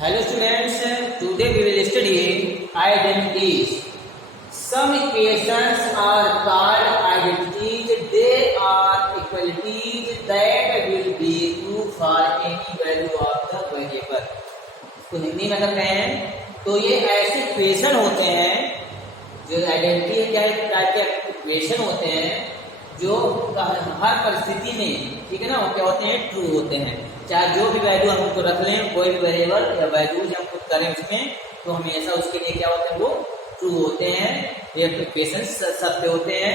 Hello students, today we will study identities. Some equations are called identities. They are equalities that will be true for any value of the variable. तो हिंदी में करते हैं तो ये ऐसे equation होते हैं जो आइडेंटिटी क्या टाइप के इक्वेशन होते हैं जो हर परिस्थिति में, ठीक है ना, वो क्या होते हैं, ट्रू होते हैं। चाहे जो भी वैल्यू हम उनको रख लें, कोई भी वेरिएबल या वैल्यूज हम कुछ करें उसमें, तो हमेशा उसके लिए क्या होते हैं, वो ट्रू होते हैं। ये इक्वेशन सत्य होते हैं।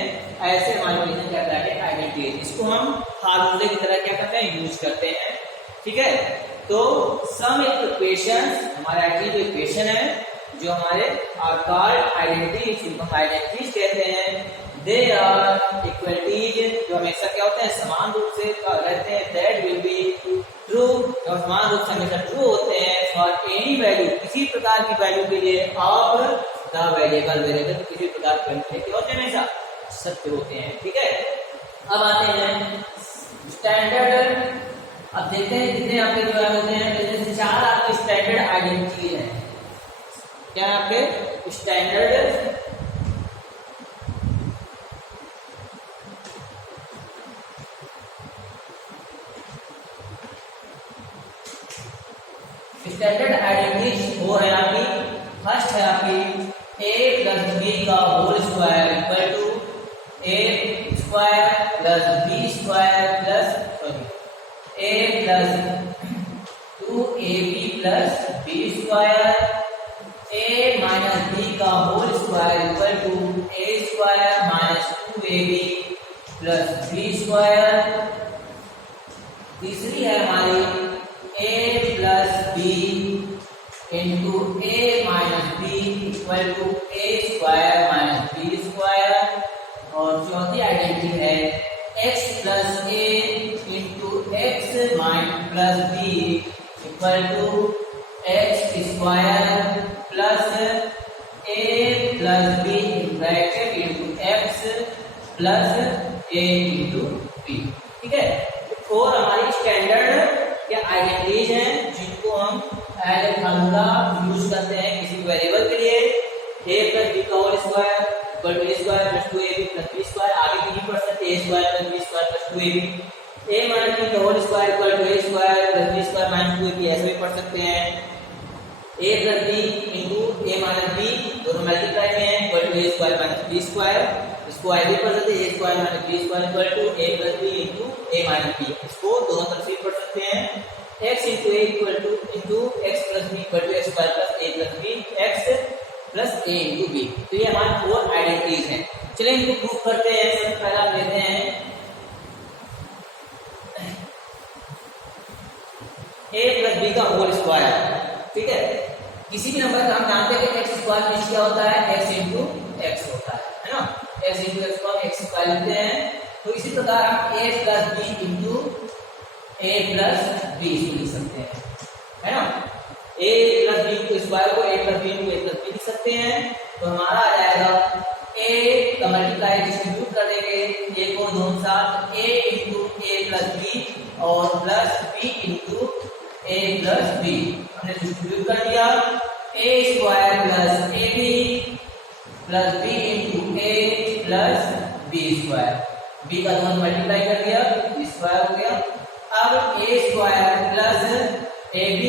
ऐसे हमारे इक्वेशन क्या कहते हैं, आइडेंटिटी। इसको हम फार्मूले की तरह क्या करते हैं, यूज करते हैं। ठीक है, तो सम इक्वेशन हमारा जो इक्वेशन है जो हमारे आर कॉल्ड आइडेंटिटीज, जिनको हम आइडेंटिटीज कहते हैं। दे आर इक्वलिटीज, जो हमेशा क्या होते हैं, समान रूप से रहते हैं। दैट विल बी ट्रू, जो समान रूप से हमेशा ट्रू होते हैं फॉर एनी वैल्यू, किसी प्रकार की वैल्यू के लिए, और द वेरिएबल किसी प्रकार के वैल्यू के लिए होते हैं, हमेशा सत्य होते हैं। ठीक है, अब आते हैं स्टैंडर्ड। अब देखते हैं कितने आपके जो होते हैं। जैसे 4 आपके स्टैंडर्ड आइडेंटिटी है। क्या आपके स्टैंडर्ड आइडेंटिटीज वो है आपकी, फर्स्ट है आपकी a प्लस बी का whole square equal to a square plus b square plus a plus 2ab plus b square, a minus b का whole square equal to a square minus 2ab plus b square. तीसरी है हमारी a plus b into a minus b equal to a square minus b square. और चौथी identity है x plus a into x minus plus b equal to x square plus a plus b bracket into x plus a into b. ठीक है, और हमारी standard क्या identities हैं जिनको हम एज ए फार्मूला यूज करते हैं किसी वेरिएबल के लिए। a प्लस बी का whole square equal to a square plus 2ab plus b square. आगे भी नहीं पढ़ सकते, a square plus b square plus 2ab। a minus b का whole square equal to a square plus b square minus 2ab, ऐसे भी पढ़ सकते हैं। a plus b into a minus b दोनों मल्टीप्लाई में है equal to a square minus b square. इसको आगे पढ़ सकते हैं, a square minus b square equal to a plus b into a minus b। इसको दोनों तरफ से पढ़ सकते हैं। x into a equal to into x plus b equal to x square plus a plus b x plus a into b। तो ये हमारे 4 आइडेंटिटीज हैं। चलिए इनको प्रूव करते हैं। सबसे पहले हम लेते हैं a प्लस b का होल स्क्वायर। ठीक है, किसी भी नंबर का हम जानते हैं कि एक्स स्क्वायर में क्या होता है, x इंटू एक्स होता है ना। x इंटू एक्स को हम एक्स स्क्वायर लेते हैं। तो इसी प्रकार हम a plus b into a plus b इसको लिख सकते हैं, है ना। a प्लस b को स्क्वायर को a plus b into a plus b लिख सकते हैं। तो हमारा आ जाएगा a का मल्टीप्लाई डिस्ट्रीब्यूट कर देंगे, a को दोनों साथ a into a plus b और plus b into a plus b हमने डिस्ट्रीब्यूट कर दिया। a square plus ab plus b into a plus b square. b का दोनों मल्टीप्लाई कर दिया, b स्क्वायर हो गया। अब a स्क्वायर प्लस ab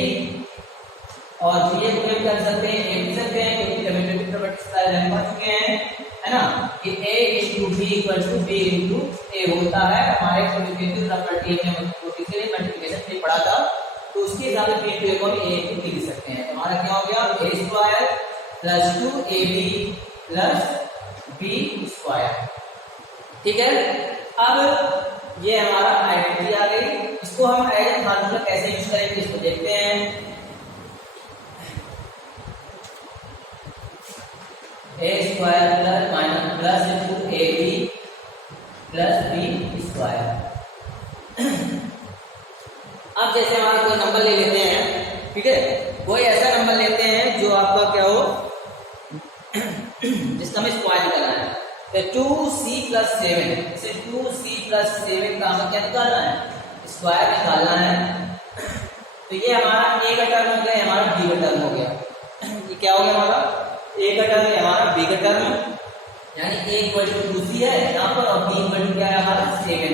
और ये को कर सकते हैं, a लिख सकते हैं क्योंकि कम्यूटेटिव प्रॉपर्टीज सारे हम पढ़ चुके हैं, है ना, कि a into b equal to b into a होता है। हमारे कम्यूटेटिव प्रॉपर्टी में हम प्रोटीशन मल्टीप्लिकेशन में पढ़ा था, तो उसके हिसाब से b इंटू a को हम a इंटू b लिख सकते हैं। तो हमारा क्या हो गया, a square plus 2ab plus b square. ठीक है, अब ये हमारा आइडेंटिटी आ गई। इसको हम एज ए फार्मूला कैसे यूज करेंगे इसको देखते हैं। a square plus minus plus into ab plus b square. अब जैसे हमारा कोई नंबर ले लेते हैं, ठीक है, कोई ऐसा नंबर लेते हैं जो आपका क्या हो, जिसका हमें स्क्वायर निकालना है। तो 2c प्लस 7 से 2c प्लस 7 का हमें क्या निकालना है, स्क्वायर निकालना है। तो ये हमारा ए का टर्म हो गया, हमारा बी का टर्म हो गया। ये क्या हो गया हमारा ए का टर्म है, हमारा बी का टर्म, यानी ए इक्वल टू 2c है यहाँ पर और बी इक्वल टू क्या है हमारा 7 है।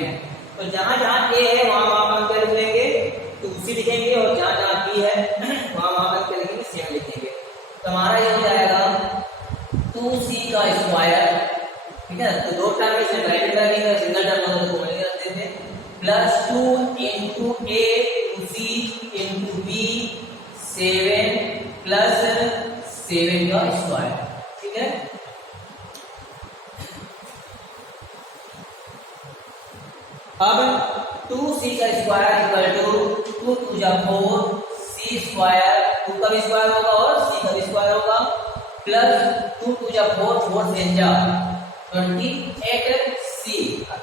तो जहां जहां ए है वहां वहां हम क्या लिखेंगे 2c लिखेंगे और जहां जहां बी है वहां वहां हम क्या लिखेंगे 7 लिखेंगे। तो हमारा ये हो जाएगा 2c का स्क्वायर, ठीक है। तो दो टर्म इसमें ब्रैकेट लगेगा, सिंगल टर्म होगा तो कॉमन रख देते हैं, प्लस 2 इंटू ए 2c इंटू बी 7 प्लस 7 का स्क्वायर, ठीक है। अब 2c का स्क्वायर इक्वल टू 2 टू जा 4 c स्क्वायर, 2 का भी स्क्वायर होगा और c का भी स्क्वायर होगा, प्लस 2 टू जा 4 4 से जा 28 c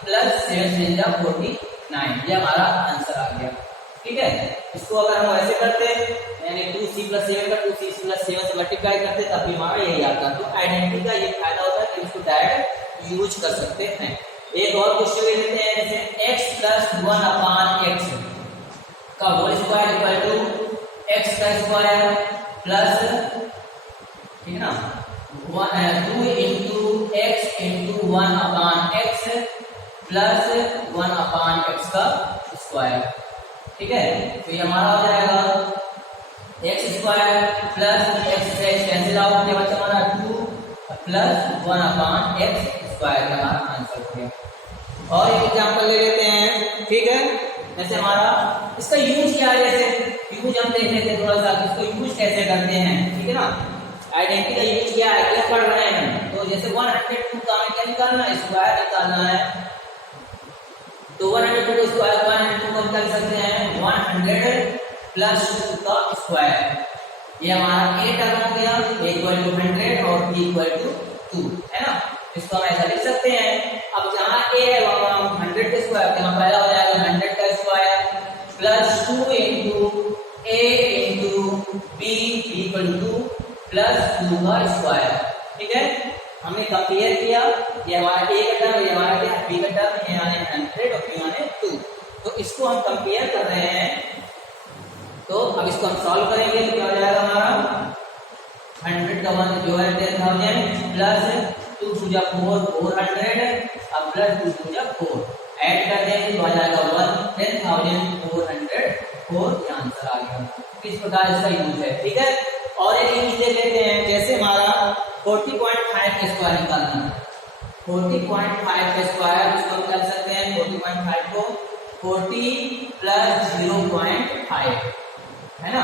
प्लस 7 से जा 49, ये हमारा आंसर आ गया, ठीक है। इसको अगर हम ऐसे करते यानी 2c प्लस 7 का 2c प्लस 7 से मल्टीप्लाई करते तब भी हमारा यही आता। तो आइडेंटिटी का ये फायदा होता है कि इसको डायरेक्ट यूज कर सकते हैं। एक और क्वेश्चन ले लेते हैं, जैसे x प्लस 1 अपान x का whole square equal to x का स्क्वायर प्लस, ठीक है ना, 2 into x into 1 upon x plus 1 upon x का स्क्वायर, ठीक है। तो ये हमारा हो जाएगा x स्क्वायर प्लस x से x कैंसिल आउट होने वाला हमारा 2 प्लस 1 अपान x स्क्वायर का हमारा आंसर हो गया। और एक एग्जांपल ले लेते हैं, ठीक है। जैसे हमारा इसका यूज क्या है, जैसे यूज हम देख लेते हैं थोड़ा सा, इसको यूज कैसे करते हैं, ठीक है ना। आइडेंटिटी का यूज क्या है, क्या पढ़ रहे हैं, तो जैसे 102 का हमें क्या निकालना है, स्क्वायर निकालना है। तो 102 का स्क्वायर 102 को हम क्या लिख सकते हैं 100 प्लस 2 का स्क्वायर, ये हमारा a टर्म हो गया, a इक्वल टू 100 और b इक्वल टू 2, है ना। इसको हम ऐसा लिख सकते हैं। अब जहां a है वहां हम 100 का स्क्वायर, यहाँ पहला हो जाएगा 100 का square plus 2 into a into b equal two plus 2 का स्क्वायर, ठीक है। हमने कंपेयर किया, ये हमारा a का टर्म, ये हमारा क्या b का टर्म, ये यानी 100 और b यानी 2। तो इसको हम कंपेयर कर रहे हैं, तो अब इसको हम सॉल्व करेंगे तो क्या हो जाएगा हमारा 100 का 1 जो है 10,000 प्लस 2 टू जा 4 400 अब प्लस 2 टू जा 4 ऐड कर देंगे तो आ जाएगा 10,404, ये आंसर आ गया। किस प्रकार इसका यूज है, ठीक है। और एक यूज देख लेते हैं, जैसे हमारा 40.5 का स्क्वायर निकालना है, 40.5 का स्क्वायर इसको हम कर सकते हैं 40.5 को 40 प्लस 0.5, है ना,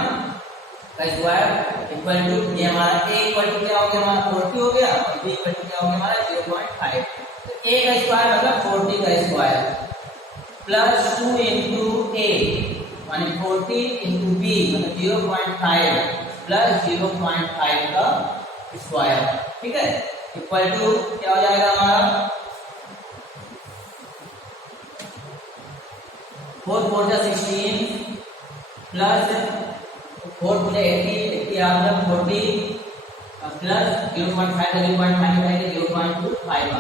का स्क्वायर इक्वल टू, ये हमारा a इक्वल टू क्या हो गया हमारा 40 हो गया और b इक्वल टू क्या हो गया हमारा 0.5। तो a का स्क्वायर मतलब 40 का स्क्वायर प्लस 2 इंटू a माने 40 इंटू b मतलब 0.5 प्लस 0.5 का स्क्वायर, ठीक है, इक्वल टू क्या हो जाएगा हमारा 4 4 जा 16 प्लस 4 2 80 आ गया 40 प्लस 0.5 का 0.5 है 0.25 आ गया।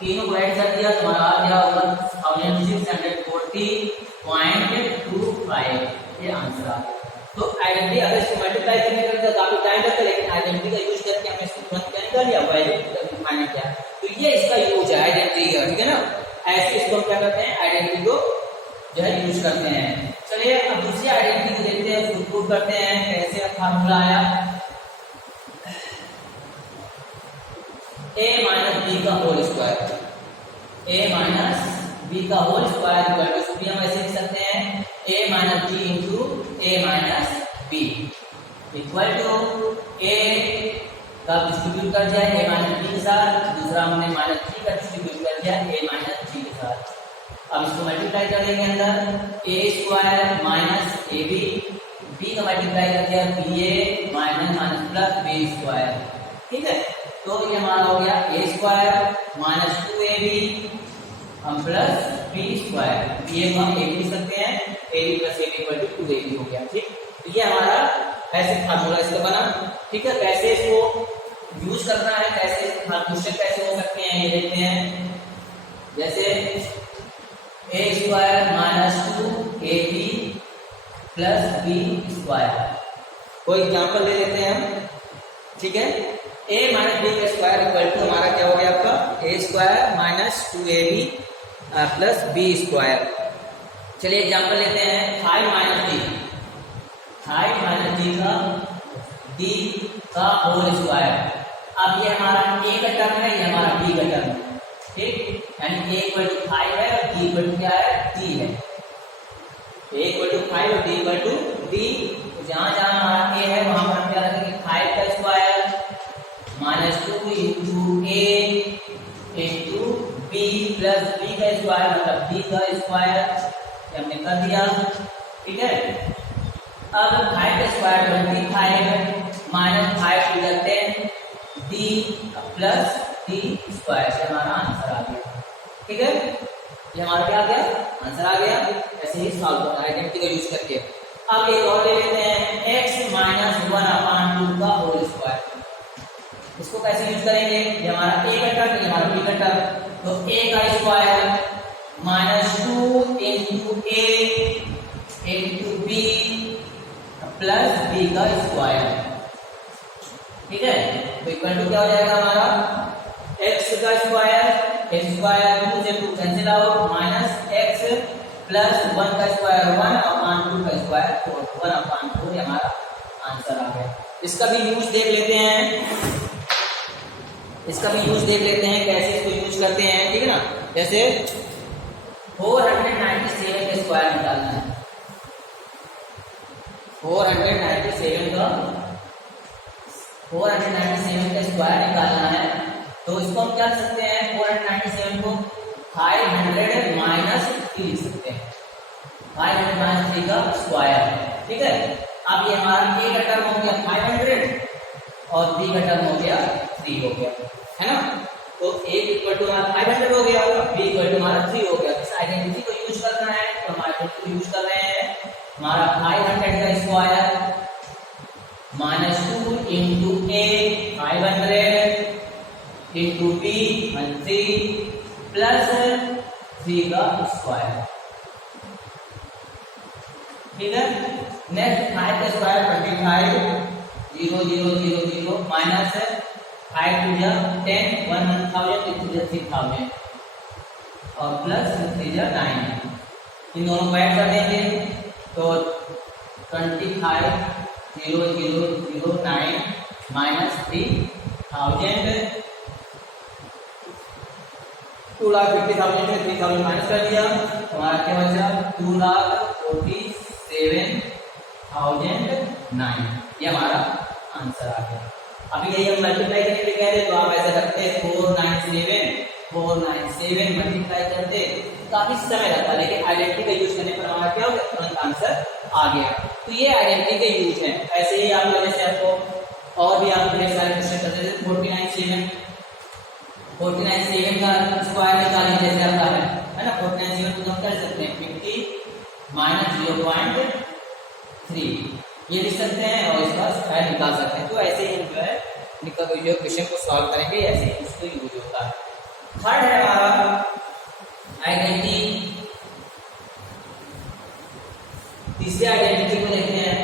तीनों को ऐड कर दिया तो हमारा आ गया होगा 1640.25, ये आंसर आ गया। तो आइडेंटिटी अगर इसको मल्टीप्लाई करने का काफी टाइम लगता है, लेकिन आइडेंटिटी का यूज करके हमने इसको तुरंत क्या निकाल लिया, वैल्यू फाइंड किया। तो ये इसका यूज है आइडेंटिटी का, ठीक है ना। ऐसे इसको हम क्या करते हैं आइडेंटिटी को जो है यूज करते हैं। चलिए अब दूसरी आइडेंटिटी को देखते हैं, उसको प्रूव करते हैं कैसे फार्मूला आया a माइनस b का whole square, a minus b का होल स्क्वायर इक्वल टू, इसको भी हम ऐसे लिख सकते हैं a minus b into a minus b equal to a का डिस्ट्रीब्यूट कर दिया a माइनस b के साथ, दूसरा हमने माइनस b का डिस्ट्रीब्यूट कर दिया a माइनस g के साथ। अब इसको मल्टीप्लाई करेंगे अंदर a square minus ab, b का मल्टीप्लाई कर दिया ba minus minus plus b square, ठीक है। तो ये हमारा हो गया a स्क्वायर माइनस 2ab हम प्लस b स्क्वायर, ये हम a लिख सकते हैं ab plus ab equal to 2ab हो गया, ठीक। तो ये हमारा ऐसे फार्मूला इसका बना, ठीक है। कैसे इसको यूज करना है, कैसे क्वेश्चन कैसे हो सकते हैं ये देखते हैं। जैसे a square minus 2ab plus b square. कोई एग्जाम्पल ले लेते हैं हम, ठीक है। a माइनस बी का स्क्वायर इक्वल टू हमारा क्या हो गया आपका a square minus 2ab plus b square. चलिए एग्जाम्पल लेते हैं 5 माइनस डी का होल स्क्वायर। अब ये हमारा a का टर्म है, ये हमारा b का टर्म है, ठीक। यानी a इक्वल टू 5 है और d इक्वल टू क्या है d है। a इक्वल टू 5 और d इक्वल टू d। जहां जहां हमारा a है वहां पर हम क्या रखेंगे 5 का square minus 2 into a into b plus b का स्क्वायर मतलब b का स्क्वायर, ये हमने कर दिया, ठीक है। अब 5 का square 25 minus 5 two 10 d plus d square से हमारा आंसर आ गया, ठीक है। ये हमारा क्या आ गया आंसर आ गया। ऐसे ही सॉल्व करना है आइडेंटिटी का यूज करके। अब एक और ले लेते हैं x माइनस 1/2 का होल स्क्वायर। इसको कैसे यूज करेंगे, ये हमारा a का टर्म, ये हमारा b का टर्म, तो a का square minus 2 into a into b plus b का स्क्वायर, ठीक है। तो इक्वल टू क्या हो जाएगा हमारा x का स्क्वायर 2 से 2 cancel out minus x plus 1 का स्क्वायर 1/2 का स्क्वायर तो 1/2 हमारा आंसर आ गया। इसका भी यूज देख लेते हैं, कैसे इसको यूज करते हैं, ठीक है ना। जैसे 497 का स्क्वायर निकालना है, 497 का स्क्वायर निकालना है, तो इसको हम क्या कर सकते हैं 497 को 500 माइनस 3 लिख सकते हैं, 500 माइनस 3 का स्क्वायर, ठीक है। अब ये हमारा a का टर्म हो गया 500 और b का टर्म हो गया 3 हो गया, है ना। तो a इक्वल टू हमारा 500 हो गया और b इक्वल टू हमारा 3 हो गया। इस आइडेंटिटी को यूज करना है तो हम आइडेंटिटी यूज कर रहे हैं। हमारा 500 का square minus 2 into a 500 into b 3 plus 3 का स्क्वायर, ठीक है। नेक्स्ट 5 का स्क्वायर 25 0 0 0 0 माइनस 5 टू 10 1000 into 3000 और प्लस 3 9। इन दोनों को ऐड कर देंगे तो 25 0 0 0 9 माइनस 3000 2,50,000 में 3,000 माइनस कर दिया, हमारा क्या बचा 2,47,009। ये हमारा आंसर आ गया। अभी यही हम मल्टीप्लाई करने के लिए कह रहे तो आप ऐसा करते 497 मल्टीप्लाई करते काफी समय लगता है, लेकिन आइडेंटिटी का यूज करने पर हमारा क्या हो गया तुरंत आंसर आ गया। तो ये आइडेंटिटी के यूज है। ऐसे ही आप लोग जैसे आपको और भी आप ढेर सारे क्वेश्चन करते थे 49,7 का स्क्वायर निकालें जैसे आता है ना। 49,7 को हम कर सकते हैं 50 माइनस 0.3 ये लिख सकते हैं और इसका स्क्वायर निकाल सकते हैं। तो ऐसे ही जो है जो क्वेश्चन को सॉल्व करेंगे ऐसे ही उसको यूज होता है। थर्ड है हमारा आइडेंटिटी। तीसरे आइडेंटिटी को देखते हैं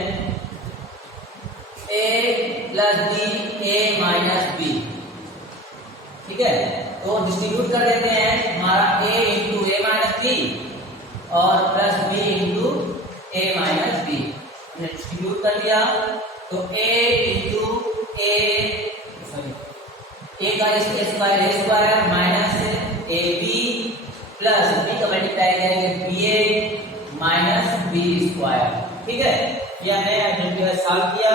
a plus b a minus b, ठीक है। तो डिस्ट्रीब्यूट कर देते हैं हमारा a into a minus b और plus b into a minus b. हमने डिस्ट्रीब्यूट कर दिया तो a into a sorry a का square minus a b plus b का मल्टीप्लाई करेंगे b a minus b square, ठीक है। ये हमने आइडेंटिटी सॉल्व किया।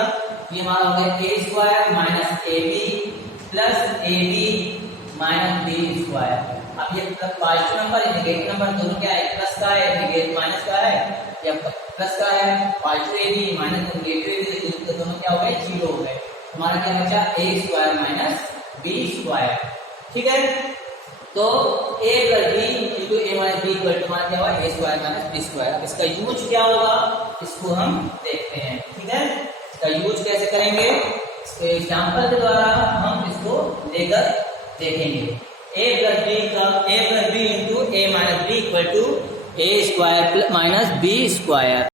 ये हमारा हो गया a square minus a b plus a b minus b square. अब ये पॉजिटिव नंबर या नेगेटिव नंबर दोनों क्या है, प्लस का है नेगेटिव माइनस का है या प्लस का है। Positive a b minus negative a b तो दोनों क्या हो गए 0 हो गए। हमारा क्या बचा a square minus b square, ठीक है। तो a plus b into a minus b equal to हमारा क्या हुआ a square minus b square. इसका यूज क्या होगा इसको हम देखते हैं, ठीक है। इसका यूज कैसे करेंगे, एग्जाम्पल के द्वारा हम इसको लेकर देखेंगे। a plus b into a minus b equal to a square minus b square.